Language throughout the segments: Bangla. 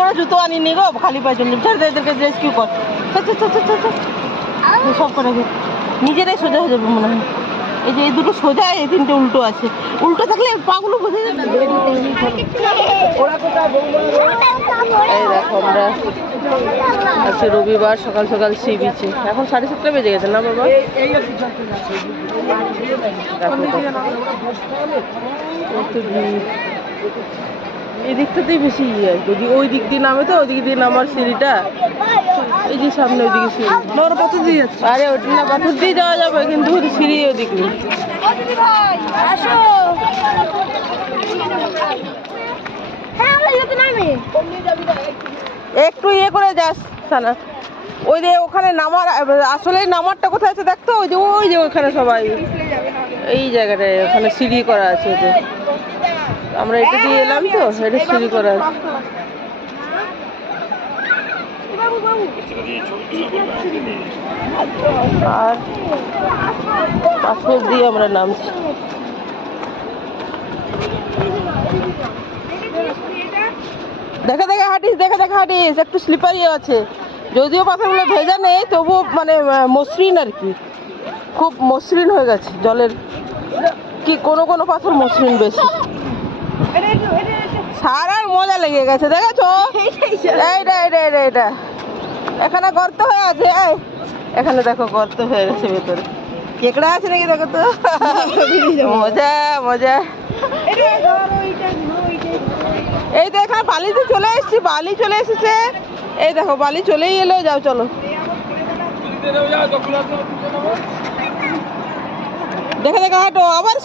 ওরা জুতো আনিনি গো খালি পায়ে চলে যাবে এদেরকে রেস্কিউ কর। সব করে। নিজেরাই সোজা হয়ে যাবে মনে হয়। এই যে এই দুটো সোজা এই তিনটে উল্টো আছে। উল্টো থাকলে পাগুলো বোঝা যাবে। এই দেখো আমরা আজকে রবিবার সকাল সকাল সি বিচে এখন সাড়ে সাতটা বেজে গেছে না বাবা? দেখো, ভিড়। বেশি ইয়ে যদি ওই দিক দিয়ে নামে তো ওই দিক দিয়ে নামার সিঁড়িটা। এই যে সামনে ওইদিকে সিঁড়ি। পাথর দিয়ে যাচ্ছে। আরে ওটা না পাথর দিয়ে যাওয়া যাবে কিন্তু সিঁড়ি ওদিক একটু ইয়ে করে যাস সানা। ওই যে ওখানে নামার আসলে নামারটা কোথায় আছে দেখতো ওই যে ওই যে ওখানে সবাই। এই জায়গাটায় ওখানে সিঁড়ি করা আছে ওদের। আমরা এটা দিয়ে এলাম তো, এটা সিঁড়ি করার। আর পাসপোর্ট দিয়ে আমরা নামছি। দেখে দেখে হাঁটিস, দেখে দেখে হাঁটিস, একটু স্লিপারি আছে। যদিও পাথরগুলো ভেজা নেই, তবুও মানে মসৃণ আর কি। খুব মসৃণ হয়ে গেছে, জলের। কি কোনো কোনো পাথর মসৃণ বেশি। সারার মজা লেগে গেছে, দেখেছ? এইটা এইটা এইটা এইটা এখানে গর্ত হয়ে আছে এখানে দেখো গর্ত হয়ে গেছে ভেতরে। কেকড়া আছে নাকি দেখো তো? মজা মজা। এই তো এখানে বালিতে চলে এসেছি, বালি চলে এসেছে। এই দেখো, বালি চলেই এলো, যাও, চলো। দেখে দেখে হাঁটো, আবার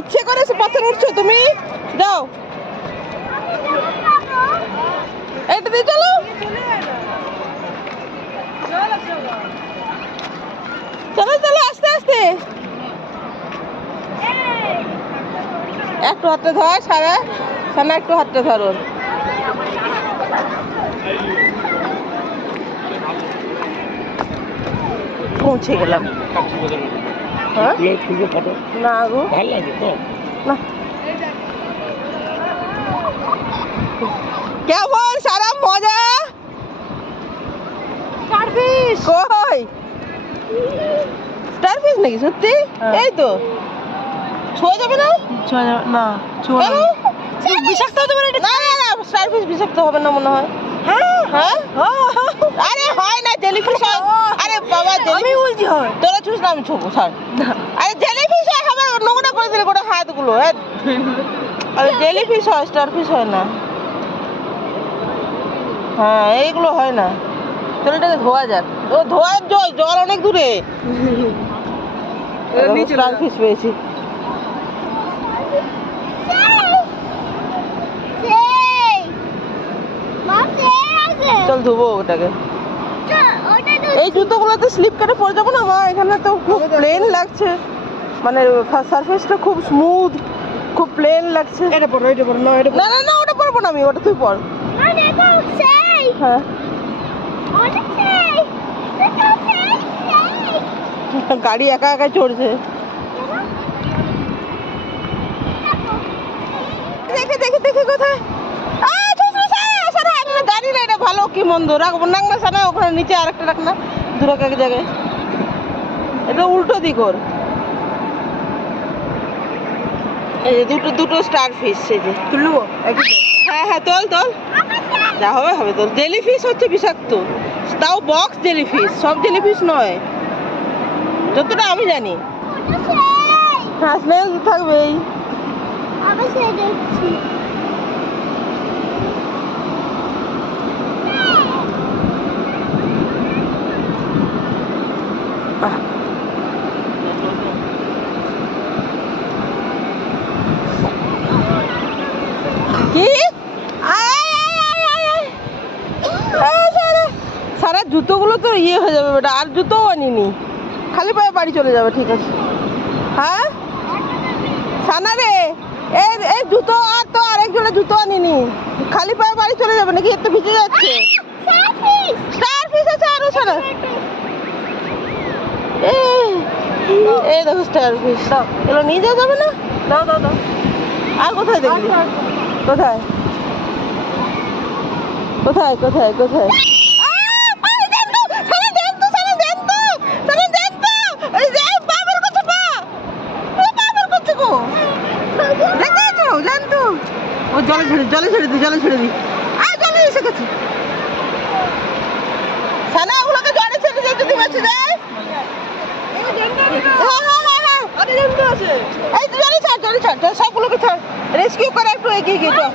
ইচ্ছে করে পাথর উঠছো তুমি? যাও এইটা দিয়ে চলো। চলো চলো আস্তে আস্তে। একটু হাতটা ধর সারা। সানা একটু হাতটা ধরো। পৌঁছে গেলাম। হ্যাঁ? না গো। ভালো লাগে তো? না। কেমন সারা মজা? স্টারফিশ কই? স্টারফিশ নাকি সত্যি? হ্যাঁ। এই তো। ছোঁয়া যাবে না? না কেন? বিষাক্ত হতে পারে না না না স্টারফিশ বিষাক্ত হবে না মনে হয়। হ্যাঁ? আরে হয় না জেলিফিশ হয়। আরে বাবা জেলি বলছি হয়। তোরা চুস না আমি ছবো ছাড়। আরে জেলিফিশ হয় হবে নোংরা করে দিলে গোটা হাতগুলো হ্যাঁ আরে জেলিফিশ হয় স্টারফিশ হয় না। হ্যাঁ এইগুলো হয় না। চলো এটাকে ধোয়া যাক। ও ধোয়ার জল জল অনেক দূরে। স্টারফিশ পেয়েছি। চল ধুবো ওটাকে। এই জুতোগুলোতে স্লিপ কেটে পড়ে যাব না মা? এখানে তো খুব প্লেন লাগছে। মানে সারফেসটা খুব স্মুথ খুব প্লেন লাগছে। এটা পড়ো এটা পড়ো না এটা না না না ওটা পরবো না আমি ওটা তুই পর। হ্যাঁ গাড়ি একা একা চড়ছে। দেখে দেখে দেখে কোথায়? জানি না এটা ভালো কি মন্দ? রাখব। না সানা ওখানে নিচে আরেকটা রাখ না। দূরে এক জায়গায়। এটা উল্টো দিক ওর। এই যে দুটো দুটো স্টার ফিশ এই যে। তুলবো? হ্যাঁ হ্যাঁ তোল তোল। যা হবে হবে তো। জেলিফিশ হচ্ছে বিষাক্ত। তাও বক্স জেলিফিশ সব জেলিফিশ নয়। যতটা আমি জানি। হ্যাঁ স্মেল থাকবেই। আহ। কি আয়, আয়, আয়, আয়, আয়, আয়। আয়, সারা সারা জুতোগুলো তো ইয়ে হয়ে যাবে বেটা আর জুতোও আনিনি খালি পায়ে বাড়ি চলে যাবে ঠিক আছে। হ্যাঁ? সানা রে এই এই জুতো আর তো আরেকজনের জুতো আনিনি। খালি পায়ে বাড়ি চলে যাবে নাকি? একটু ভিজে যাচ্ছে। স্টার ফিস আছে আরও সারা এই এই দেখো স্টার ফিস এগুলো নিয়ে যাওয়া যাবে না? দাও দাও দাও। আর কোথায় দেখবি কোথায়? কোথায় কোথায় কোথায় আহ! আরে দেন তো! সারা দেন তো, সারা দেন তো! সারা দেন তো! এই যে, এই পা বের করছে, পা! ও পা বের করছে গো! দেখতে পাচ্ছো? দেন তো! ও জলে ছেড়ে দি জলে ছেড়ে দি আয় জলে এসে গেছে। সানা ওগুলোকে জলে ছেড়ে দিয়ে যদি বেঁচে হ্যাঁ। এই তো জলে ছাড় জলে ছাড় সবগুলোকে ছাড়। রেস্কিউ করে একটু এগিয়ে গিয়ে চল।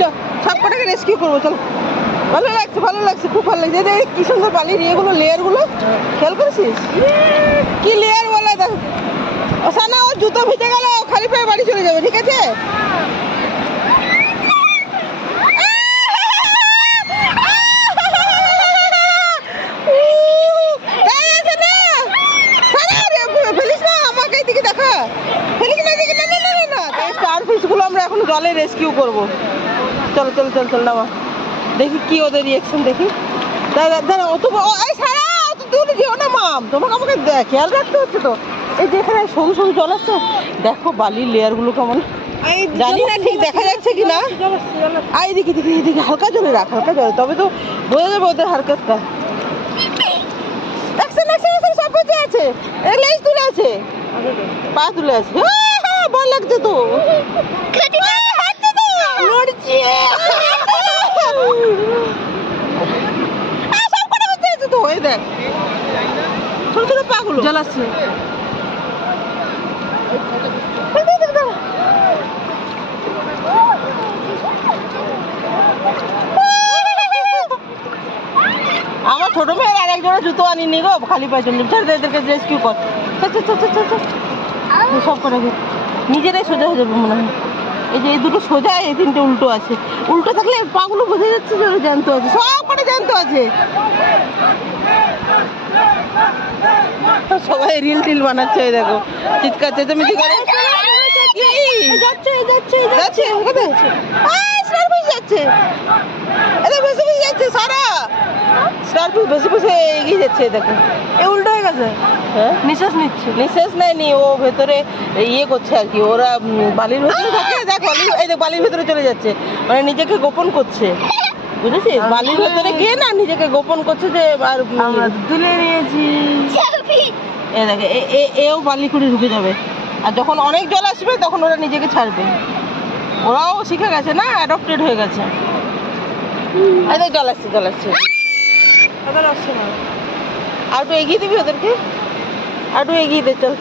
চল সব রেস্কিউ করব চল। ভালো লাগছে ভালো লাগছে খুব ভালো লাগছে। দেখ, কি সুন্দর বালির ইয়েগুলো লেয়ারগুলো। খেয়াল করেছিস? কি লেয়ার বলে দেখ। ও সানা ও জুতো ভিজে গেল খালি পায়ে বাড়ি চলে যাবে ঠিক আছে এই, এই, সানা! সানা, রে, ফেলিস না এদিকে দেখা। ফেলিস না এদিকে না না না না, না। এই স্টার ফিশগুলো আমরা এখন জলে রেস্কিউ করব। চলো চলো চল চল নামা। দেখি কি ওদের রিয়াকশন দেখি। দাদা দাদা অত এই সারা অত দূরে যেও না মাম। তোমাকে আমাকে দে- খেয়াল রাখতে হচ্ছে তো। এই যে এখানে সরু সরু জল আছে দেখো বালির লেয়ারগুলো কেমন। জানি না ঠিক দেখা যাচ্ছে কি না আই দেখি দেখি দেখি হালকা জলে রাখ হালকা জলে। তবে তো বোঝা যাবে ওদের হারকাতটা দেখছেন দেখছেন সব বেঁচে আছে। লেজ তুলে আছে। পা তুলে আছে হ্যাঁ, ভয় লাগছে তো। দেখ। ছোট ছোট পাগুলো। আমার ছোট মেয়ের আর একজোড়া জুতো আনিনি গো খালি পায়ে চললি। এদেরকে রেস্কিউ কর। সব করে। নিজেরাই সোজা হয়ে যাবে মনে হয়। এই যে এই দুটো সোজা এই তিনটে উল্টো আছে। উল্টো থাকলে পাগুলো বোঝা যাচ্ছে যে ওরা জ্যান্ত আছে। সব কটা জ্যান্ত আছে। সবাই রিল টিল বানাচ্ছে এই দেখো। চিৎকার চেঁচামেচি করে? যাচ্ছে যাচ্ছে যাচ্ছে কোথায়? যাচ্ছে। এটা বেশি বেশি যাচ্ছে সারা। স্টারফিশ বেশি বেশি এগিয়ে যাচ্ছে দেখো। এ উল্টো হয়ে গেছে। নিঃশ্বাস নিচ্ছে। নিঃশ্বাস নেয়নি ও ভেতরে ইয়ে করছে আর কি ওরা বালির ভেতরে থাকে দেখ বালির এই দেখ বালির ভেতরে চলে যাচ্ছে মানে নিজেকে গোপন করছে বুঝেছিস? বালির ভেতরে গিয়ে না নিজেকে গোপন করছে যে আর তুলে নিয়েছি। এ দেখে এ- এ- এও বালি করে ঢুকে যাবে। আর যখন অনেক জল আসবে তখন ওরা নিজেকে ছাড়বে। ওরাও শিখে গেছে না অ্যাডপ্টেড হয়ে গেছে। জল আসছে জল আসছে। আবার আসছে না। আর একটু এগিয়ে দিবি ওদেরকে? আর এগিয়ে দে চল।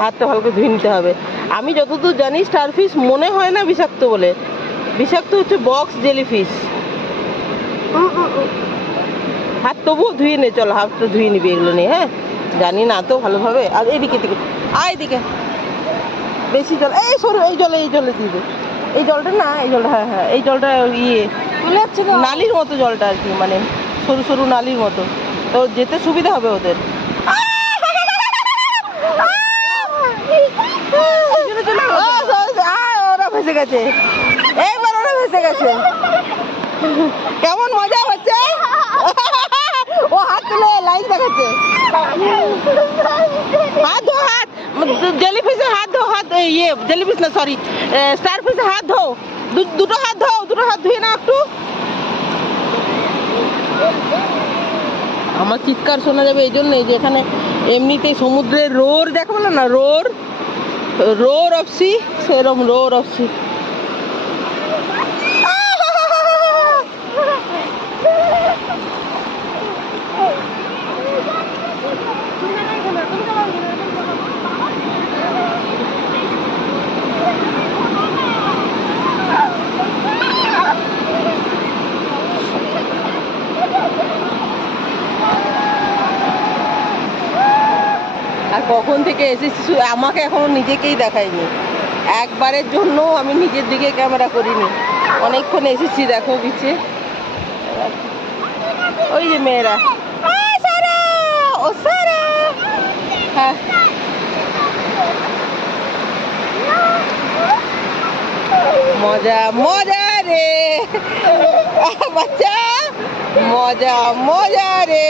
হাতটা ভালো করে ধুয়ে নিতে হবে। আমি যতদূর জানি স্টারফিশ মনে হয় না বিষাক্ত বলে। বিষাক্ত হচ্ছে বক্স জেলিফিশ হাত তবুও ধুয়ে নে চল হাতটা ধুয়ে নিবি এগুলো নিয়ে হ্যাঁ? জানি না তো ভালোভাবে। আর এদিকে দিকে আয় এদিকে। বেশি জল এই সরু এই জলে এই জলে দিবে। এই জলটা না এই জলটা হ্যাঁ হ্যাঁ এই জলটা ইয়ে। নালির মতো জলটা আর কি মানে সরু সরু নালির মতো। তো যেতে সুবিধা হবে ওদের। ওরা ভেসে গেছে এইবার ওরা ভেসে গেছে কেমন মজা হচ্ছে? ও হাত তুলে লাইন দেখাচ্ছে। হাত ধো, হাত। জেলিফিসের হাত ধো, হাত ইয়ে জেলিফিস না, সরি স্টার ফিসের হাত ধো। দুটো হাত ধো দুটো হাত ধুয়ে না একটু। আমার চিৎকার শোনা যাবে এই জন্যই যে এখানে এমনিতেই সমুদ্রের রোর, দেখো না রোর রোর অফ সি সেরকম রোর অফ সি। থেকে এসেছি আমাকে এখনও নিজেকেই দেখায়নি। একবারের জন্য আমি নিজের দিকে ক্যামেরা করিনি। অনেকক্ষণ এসেছি, দেখো বিচে ওই যে মেয়েরা! ও সারা! হ্যাঁ। মজা মজা রে। বাচ্চা, মজা মজা রে।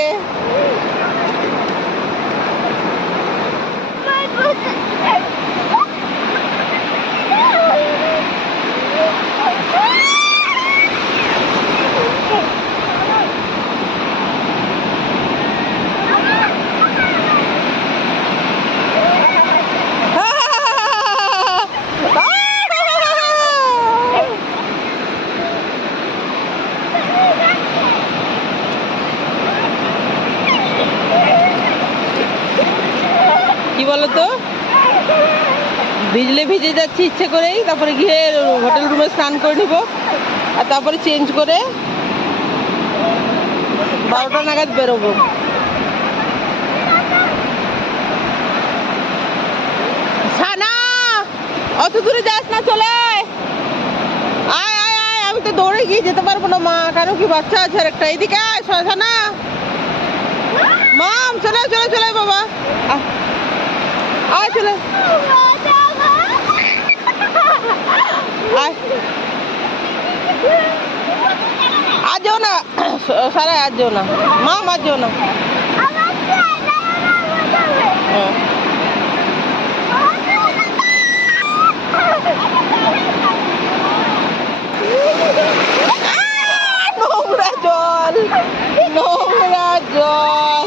ইচ্ছে করেই, তারপরে গিয়ে হোটেল রুমে স্নান করে নিব। আর তারপরে চেঞ্জ করে বারোটা নাগাদ বেরোবো। অত দূরে যাস না, চলে আয়। আয় আয় আমি তো দৌড়ে গিয়ে যেতে পারব না, মা। কেন কি বাচ্চা আছে আর একটা? এইদিকে আয় সানা। মাম চলে চলে চলে বাবা। আয়, চলে আয় আজ যেও না। সারা আজ যেও না মাম আজ না। নোংরা জল নোংরা জল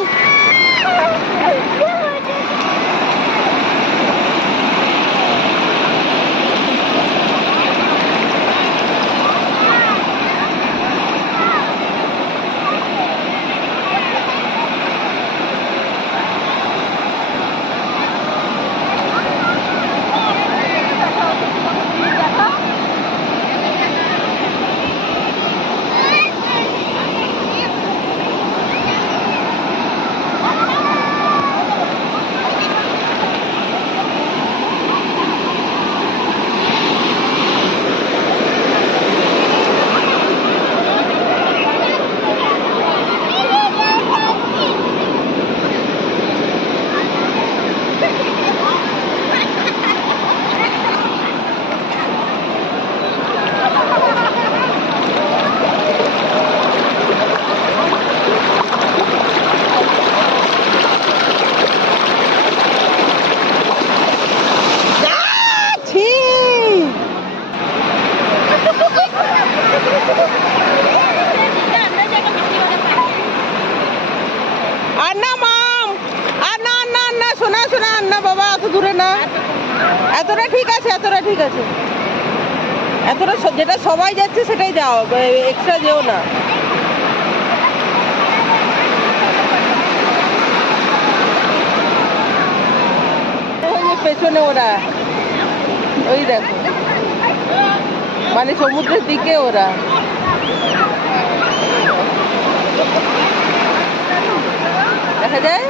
ছি আর না মাম আর না আর না আর না শোনা শোনা আর না বাবা অত দূরে না এতটা ঠিক আছে এতটা ঠিক আছে এতটা স- যেটা সবাই যাচ্ছে সেটাই যাও এক্সট্রা যেও না ওই যে পেছনে ওরা ওই দেখো মানে সমুদ্রের দিকে ওরা দেখা যায়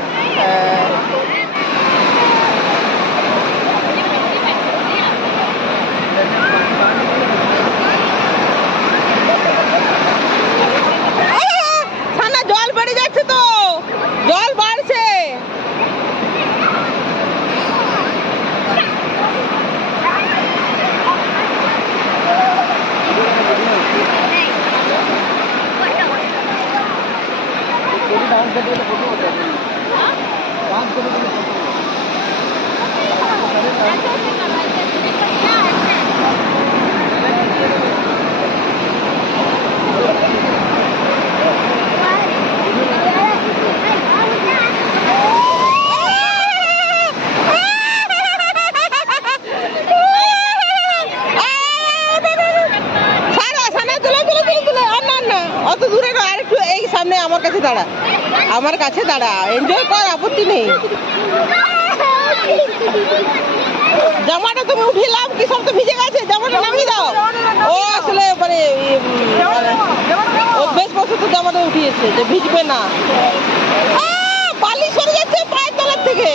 Thank you. কাছে দাঁড়া এনজয় কর, আপত্তি নেই। জামাটা তুমি উঠিলাম, কি সব তো ভিজে গেছে, জামাটা নামিয়ে দাও। ও আসলে মানে মানে অভ্যেস বশত জামাটা উঠিয়েছে যে ভিজবে না। বালি সরে যাচ্ছে পায়ের তলার থেকে।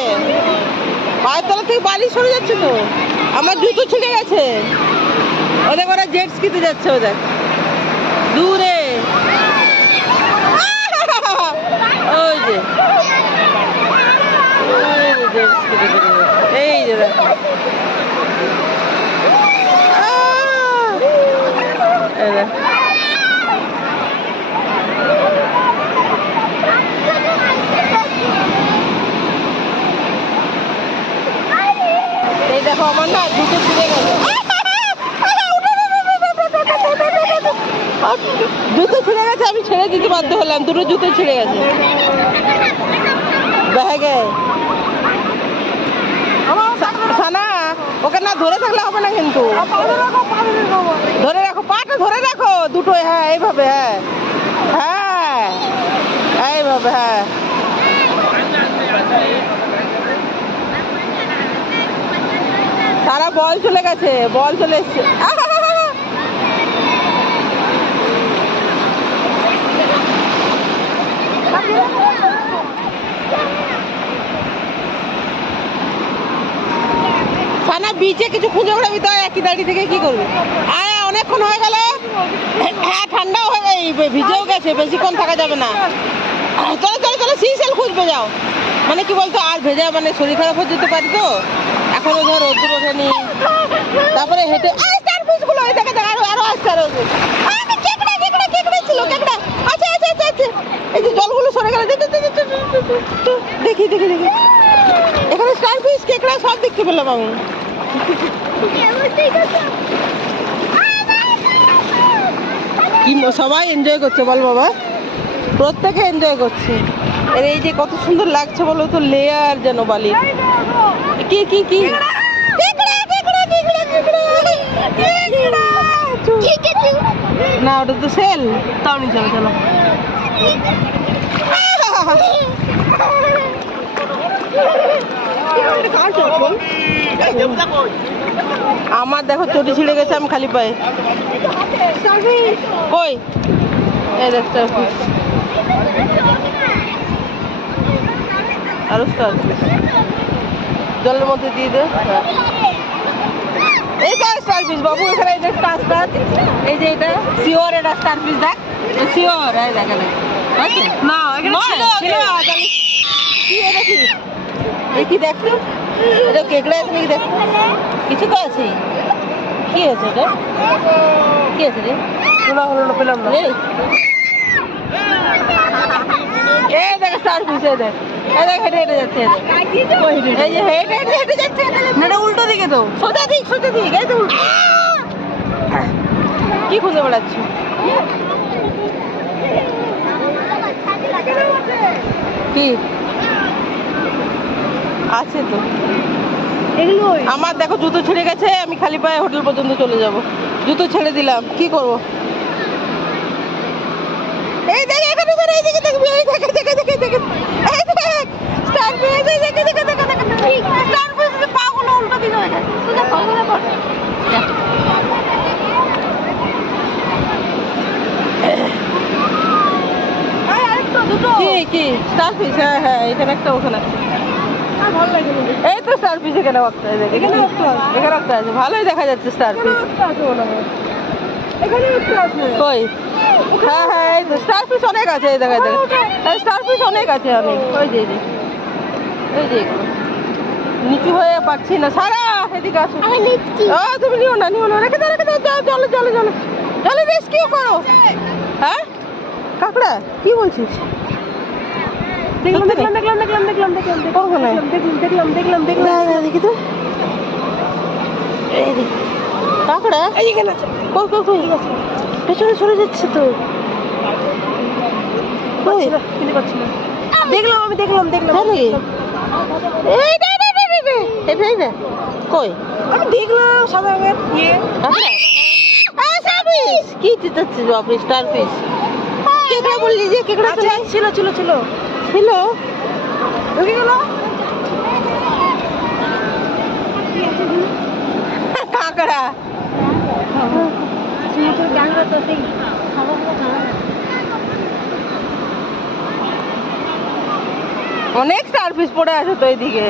পায়ের তলা থেকে বালি সরে যাচ্ছে তো। আমার জুতো ছিঁড়ে গেছে। ওদের ওরা জেট স্কিতে যাচ্ছে ওদের দূরে ওই যে ওই এই যে এই দেখো। আমার না জুতো ছিঁড়ে গেছে, আমি ছেড়ে দিতে বাধ্য হলাম, দুটো জুতো ছিঁড়ে গেছে। ব্যাগে সানা ওকে না ধরে থাকলে হবে না কিন্তু। ধরে রাখো, পাটা ধরে রাখো দুটো হ্যাঁ এইভাবে হ্যাঁ। হ্যাঁ এইভাবে হ্যাঁ। তারা বল চলে গেছে, বল চলে এসছে। বিচে কিছু খুঁজে বেড়াবি তো একই দাঁড়িয়ে থেকে কি করবি আরে অনেকক্ষণ হয়ে গেল হ্যাঁ ঠান্ডাও হয়ে ভিজেও গেছে বেশিক্ষণ থাকা যাবে না চলো চলো চলো সিসেল খুঁজবে যাও মানে কি বলতো আর ভেজা মানে শরীর খারাপ হয়ে যেতে পারি তো এখনও ধর রোদ্দুর ওঠেনি তারপরে হেঁটে আরে স্টারগুলো ওই দেখে দেখ আরও আরও আসছে আরও কেকড়া কেকড়া কেকড়া ছিল কেকড়া আচ্ছা আচ্ছা আচ্ছা আচ্ছা এই যে জলগুলো সরে গেল। দেখি দেখি দেখি এখানে স্টার ফিশ কেকড়া সব দেখতে পেলাম আমি কি সবাই এনজয় করছে বল বাবা। প্রত্যেকে এনজয় করছে। আর এই যে কত সুন্দর লাগছে বলো তো লেয়ার যেন বালি। কি কি কি। না, ওটা তো সেল তাও নিয়ে চলো চলো। আমার দেখো চটি ছিঁড়ে গেছে আমি খালি পায়ে। কই? এই দেখ আরও জলের মধ্যে দিয়ে দে। এই বাবু এখানে এই স্টার এই যে এটা এটা দেখ। এই দেখ না এখানে ছিল ছিল, আগে। তাহলে কি এটা কি কি দেখতো এটা কেকড়া আছে নাকি দেখ? কিছু তো আছে। কি আছে এটা? কি আছে রে? শোনা হলো না পেলাম না। এই। দেখ স্টার দেখ। এই দেখ হেঁটে হেঁটে যাচ্ছে এই হেঁটে হেঁটে। যে হেঁটে হেঁটে হেঁটে যাচ্ছে। না, উল্টো দিকে তো। সোজা দিক সোজা দিক এই তো উল্টো। কি খুঁজে বেড়াচ্ছ? কি? আছে তো এগুলো আমার দেখো জুতো ছিঁড়ে গেছে আমি খালি পায়ে হোটেল পর্যন্ত চলে যাব জুতো ছেড়ে দিলাম কি করব এই দেখ এখানে স্যার এই দিকে দেখবি এই দেখে দেখে দেখে দেখে এই দেখ স্টার ফিশ এই দেখে দেখে দেখে দেখে স্টার ফিশ পা গুলো উল্টো দিকে হয়ে যায় সোজা দুটো কি কি স্টার ফিশ হ্যাঁ হ্যাঁ এখানে একটা ওখানে একটা এই তো স্টার ফিশ এখানে একটা আছে। এখানে একটা আছে ভালোই দেখা যাচ্ছে স্টার আছে কই? হ্যাঁ হ্যাঁ এই তো স্টার ফিশ অনেক আছে এই দেখা দেখ স্টার ফিশ অনেক আছে অনেক ওই যে এই যে। নিচু হয়ে পাচ্ছি না। সারা এদিকে আসো। ও তুমি নিও না নিও না। রেখে দাও রেখে দাও যাও জলে জলে জলে। জলে রেস্কিউ করো। হ্যাঁ? কাকড়া কি বলছিস? দেখলাম? দেখলাম দেখলাম দেখলাম দেখলাম দেখলাম দেখলাম? দেখলাম দেখলাম দেখলাম দেখি তো। কাকড়া? কই কই কই? পেছনে সরে যাচ্ছে তো। দেখলাম আমি দেখলাম দেখলাম। নাকি? এই এটা এই রে কই? আমি দেখলাম সাদা রঙের ইয়ে। কাকড়া আ সার্ভিস কি চিতাচ্ছিস বাপরে স্টার ফিশ কেকড়া বললি যে কেকড়া ছিল ছিল ছিল। ছিল? ঢুকে গেল? কাকড়া। অনেক স্টার ফিশ পড়ে আছে তো এইদিকে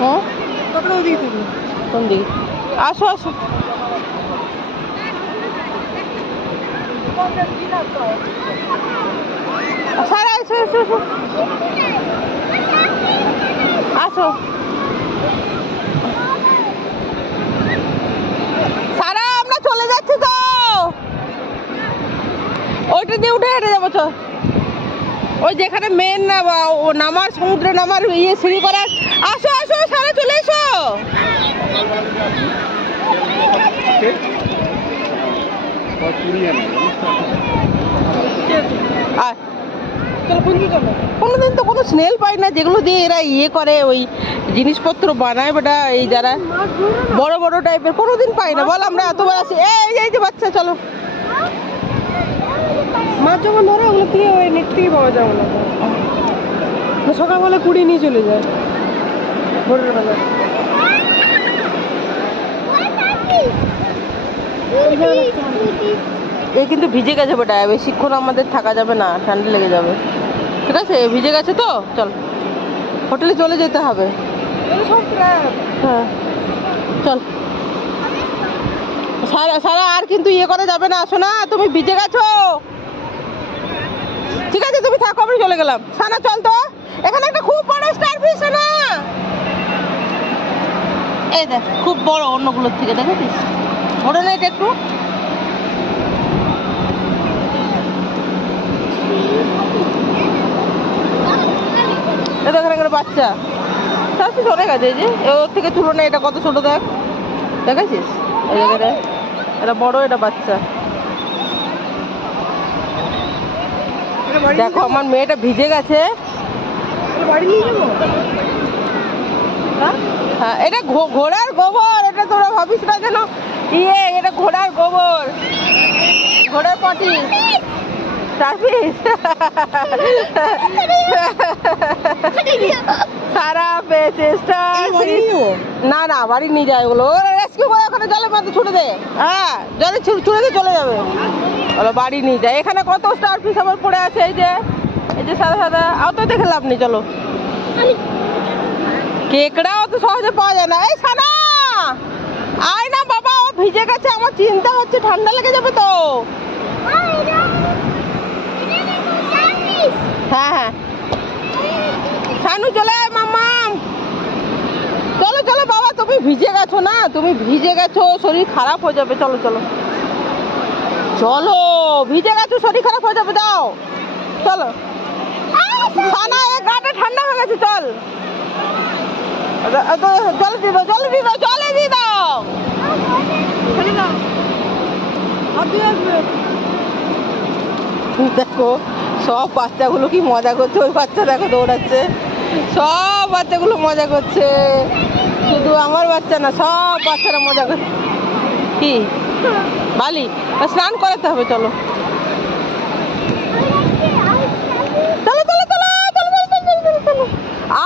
হ্যাঁ? কোন দিকে? আসো আসো। সারা এসো এসো এসো আসো। সারা আমরা চলে যাচ্ছি তো। ওইটা দিয়ে উঠে হেঁটে যাব তো ওই যেখানে মেন নামার সমুদ্রে নামার ইয়ে সিঁড়ি করার আসো আসো সারা চলে এসো কুঞ্জি কোনোদিন তো কোনো স্নেল পাই না যেগুলো দিয়ে এরা ইয়ে করে ওই জিনিসপত্র বানায় বেটা এই যারা বড় বড় টাইপের কোনোদিন পাই না। বল আমরা এতবার আসি। এই এই যে বাচ্চা চলো। মাছ যখন ধরে ওগুলো থেকে ওই নেট থেকে পাওয়া ওগুলো না। সকালবেলা কুড়ি নিয়ে চলে যায়। ভোরের বেলা। এ কিন্তু ভিজে গেছে বেটা বেশিক্ষণ আমাদের থাকা যাবে না, ঠান্ডা লেগে যাবে। ঠিক আছে ভিজে গেছে তো? চল। হোটেলে চলে যেতে হবে। হ্যাঁ। চল। সারা সারা আর কিন্তু ইয়ে করা যাবে না শোনা তুমি ভিজে গেছো। ঠিক আছে, তুমি থাকো, আমি চলে গেলাম। সানা, চল তো। এখানে একটা খুব বড় স্টার ফিশ না এই দেখ, খুব বড় অন্যগুলোর থেকে, দেখেছিস? বড় না এটা একটু? এ দেখ একটা বাচ্চা। স্টার ফিশ অনেক আছে এই যে। ওর থেকে তুলনায় এটা কত ছোট দেখ। দেখেছিস এই জায়গাটা এটা বড় এটা বাচ্চা। এটা দেখো আমার মেয়েটা ভিজে গেছে। এটা হ্যাঁ? হ্যাঁ এটা ঘোড়ার গোবর। এটা তোরা ভাবিস না যেন? ইয়ে এটা ঘোড়ার গোবর। ঘোড়ার পটি। চারপিস সারা পেয়েছে এই বাড়ি নিয়ে যাব না না বাড়ি নিয়ে যায় ওগুলো রেস্কিউ করে ওখানে জলের মধ্যে ছুটে দে। হ্যাঁ জলে ছু- ছুড়ে দিয়ে চলে যাবে। ওগুলো বাড়ি নিয়ে যায় এখানে কত স্টার পিস আবার পড়ে আছে এই যে এই যে সাদা সাদা। তো দেখে লাভ নেই চলো। কেকড়া অত সহজে পাওয়া যায় না। এই সানা! আয় না বাবা ও ভিজে গেছে। আমার চিন্তা হচ্ছে ঠান্ডা লেগে যাবে তো। হ্যাঁ হ্যাঁ। সানু, চলে আয় মাম্মাম চলো চলো, বাবা, তুমি ভিজে গেছো না? তুমি ভিজে গেছো, শরীর খারাপ হয়ে যাবে। চলো চলো। চলো, ভিজে গেছো, শরীর খারাপ হয়ে যাবে যাও চলো। সানা এ গাটা ঠান্ডা হয়ে গেছে, চল। জলে দাও জলে দাও জলে দিয়ে দাও আসবে দেখো, সব বাচ্চাগুলো কি মজা করছে? ওই বাচ্চা দেখো দৌড়াচ্ছে। সব বাচ্চাগুলো মজা করছে। শুধু আমার বাচ্চা না, সব বাচ্চারা মজা করছে কি? বালি স্নান করাতে হবে, চলো।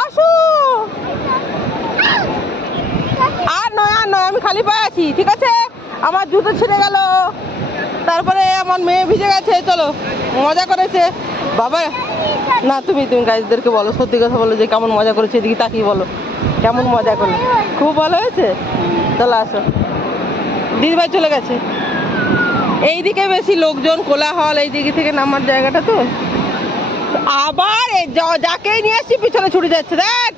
আসো। আর নয় আর নয়, আমি খালি আছি, ঠিক আছে? আমার জুতো ছিঁড়ে গেল। তারপরে আমার মেয়ে ভিজে গেছে, চলো, মজা করেছে। বাবা না, তুমি তুমি গাইজদেরকে বলো, সত্যি কথা বলো যে কেমন মজা করেছে, এদিকে তাকিয়ে বলো, কেমন মজা করল। খুব ভালো হয়েছে? চলো, আসো। দিদিভাই চলে গেছে। এইদিকে বেশি লোকজন, কোলাহল এই দিকে থেকে নামার জায়গাটা তো। আবার যাকেই নিয়ে আসছি, পিছনে ছুটে যাচ্ছে, দেখ!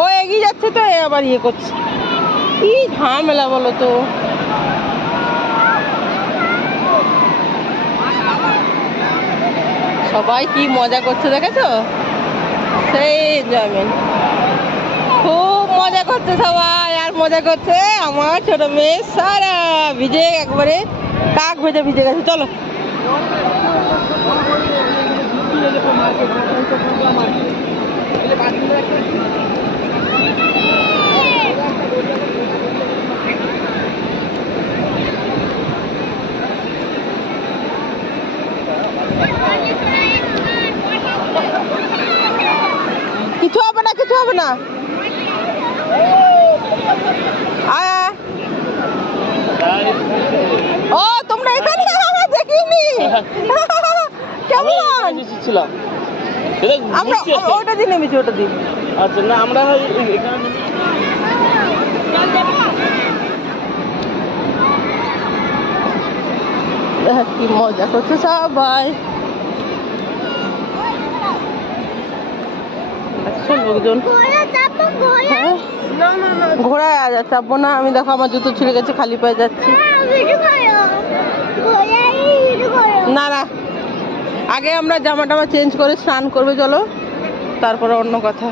ও এগিয়ে যাচ্ছে তো, এ আবার ইয়ে করছে। কি ঝামেলা বলো তো? সবাই কি মজা করছে দেখেছ? সেই এনজয়মেন্ট খুব মজা করছে সবাই, আর মজা করছে আমার ছোট মেয়ে সারা। ভিজে একবারে কাক ভেজে ভিজে গেছে, চলো। কিছু হবে না কিছু হবে না। ও তোমরা এখানে আমরা দেখিনি। কেমন? ছিলাম। আমরা ওটা দিয়ে নেমেছি ওটা দিয়ে। আচ্ছা না আমরা এখানে কি মজা করছে সবাই। দেখছ লোকজন। হ্যাঁ? না না না। ঘোড়ায় আজ আর চাপবো না আমি দেখো আমার জুতো ছিঁড়ে গেছে খালি পায়ে যাচ্ছি। না না আগে আমরা জামা টামা চেঞ্জ করে স্নান করবে চলো। তারপরে অন্য কথা।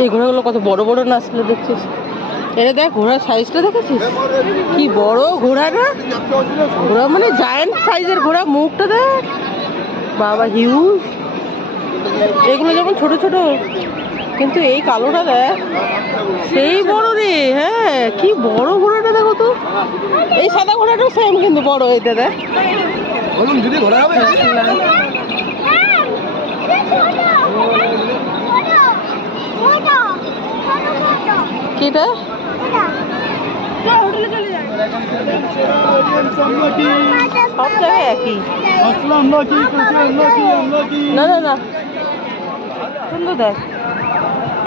এই ঘোড়াগুলো কত বড় বড় না আসলে দেখছিস এটা দেখ ঘোড়ার সাইজটা দেখেছিস কি বড় ঘোড়া না ঘোড়া মানে জায়েন্ট সাইজের ঘোড়া মুখটা দেখ বাবা হিউজ এগুলো যেমন ছোট ছোট কিন্তু এই কালোটা দেখ সেই বড় রে হ্যাঁ কি বড় ঘোড়াটা দেখো তো এই সাদা ঘোড়াটা সেম কিন্তু বড় এটা দেখ ঘোরা হবে কিটা? সব জায়গায় একই। না না না। সুন্দর দেখ।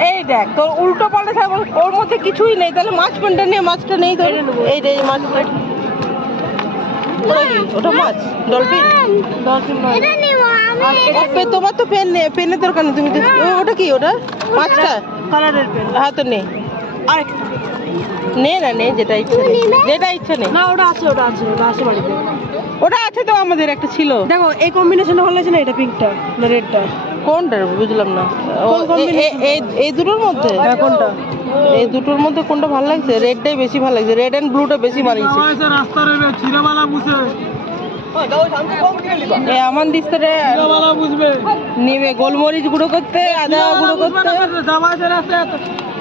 এই দেখ তোর উল্টো পাল্টা থাকবে ওর মধ্যে কিছুই নেই। তাহলে মাছ পেনটা নিয়ে মাছটা নেই তো এই রে এই মাছ ওটা মাছ? ডলফিন? ডলফিন মাছ। তোমার তো পেন নেই পেনের দরকার নেই। তুমি তো ওটা কি ওটা? মাছটা কালারের পেন। হ্যাঁ তো নে আরেকটা নে না নে যেটা ইচ্ছা নেই যেটা ইচ্ছা নেই না ওটা আছে ওটা আছে ওটা আছে বাড়িতে। ওটা আছে তো আমাদের একটা ছিল। দেখো এই কম্বিনেশনটা ভালো লাগছে না এটা পিঙ্কটা না রেডটা কোনটা বুঝলাম না। এই- এই দুটোর মধ্যে? হ্যাঁ কোনটা? এই দুটোর মধ্যে কোনটা ভালো লাগছে? রেডটাই বেশি ভালো লাগছে। রেড এন্ড ব্লুটা বেশি মারিয়েছে রাস্তা রইবে চিরাবালা বুঝে এই আমার দিস্তরে বুঝবে নিবে গোলমরিচ গুঁড়ো করতে আদা গুঁড়ো করতে।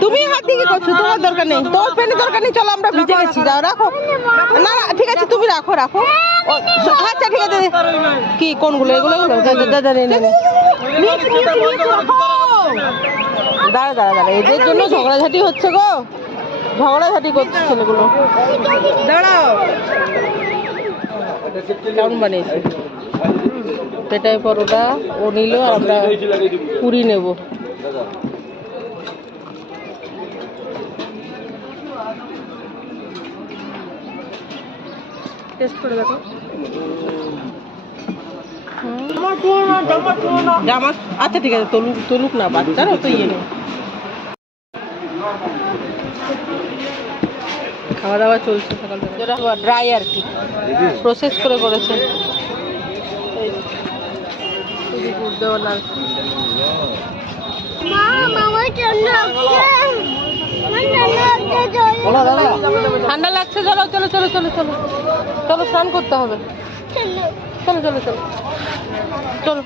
তুমি হাত দিয়ে করছ? তোমার দরকার নেই। তোর পেনের দরকার নেই চলো আমরা ভিজে গেছি যাও রাখো। না না ঠিক আছে তুমি রাখো রাখো। ও, আচ্ছা ঠিক আছে। কি কোনগুলো? এগুলো এগুলো যা, যা, যা, যা, নে, নে, নে। দাঁড়া দাঁড়া দাঁড়া এদের জন্য ঝগড়াঝাটি হচ্ছে গো। ঝগড়াঝাটি করছে ছেলেগুলো। দাঁড়াও। কেমন বানিয়েছে। পেটাই পরোটা ও নিল আর আমরা পুরি নেব। টেস্ট করে দেখো। আচ্ছা ঠিক আছে তলুক তলুক না বাচ্চারা তো ইয়ে নেই। খাওয়া দাওয়া চলছে সকালবেলা। ড্রাই আর কি। প্রসেস করে করেছে। ঠান্ডা লাগছে চলো চলো চলো চলো চলো। চলো স্নান করতে হবে। চলো চলো চলো। চলো।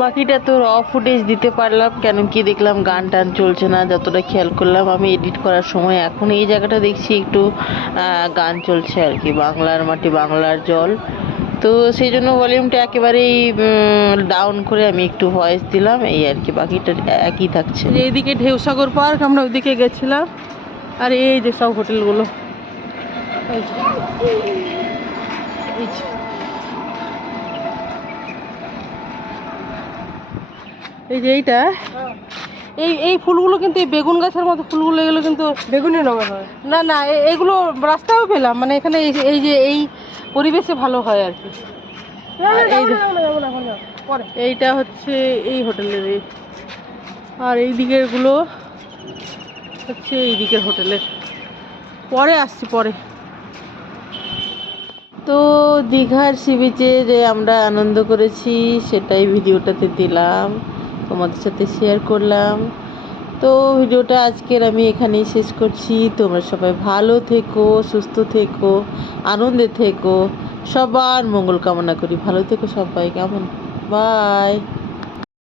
বাকিটা তো র ফুটেজ দিতে পারলাম, কেন কি দেখলাম গান টান চলছে না, যতটা খেয়াল করলাম আমি এডিট করার সময়। এখন এই জায়গাটা দেখছি একটু গান চলছে আর কি, বাংলার মাটি, বাংলার জল। তো সেই জন্য ভলিউমটা একেবারেই ডাউন করে আমি একটু ভয়েস দিলাম, এই আর কি, বাকিটা একই থাকছে। এইদিকে ঢেউসাগর পার্ক আমরা ওইদিকে গেছিলাম, আর এই যে সব হোটেলগুলো এই যে। এইটা। এই এই ফুলগুলো কিন্তু এই বেগুন গাছের মতো ফুলগুলো এগুলো কিন্তু বেগুনি রঙের হয়। না না এগুলো রাস্তাও পেলাম মানে এখানে এই যে- এই পরিবেশে ভালো হয় আর কি। এইটা হচ্ছে এই হোটেলের এই। আর এই দিকেরগুলো হচ্ছে এই দিকের হোটেলের। পরে আসছি পরে। তো দীঘার সি বিচে যে আমরা আনন্দ করেছি সেটাই ভিডিওটাতে দিলাম। তোমাদের সাথে শেয়ার করলাম। তো ভিডিওটা আজকের আমি এখানেই শেষ করছি। তোমরা সবাই ভালো থেকো, সুস্থ থেকো, আনন্দে থেকো। সবার মঙ্গল কামনা করি। ভালো থেকো সবাই, কেমন? বাই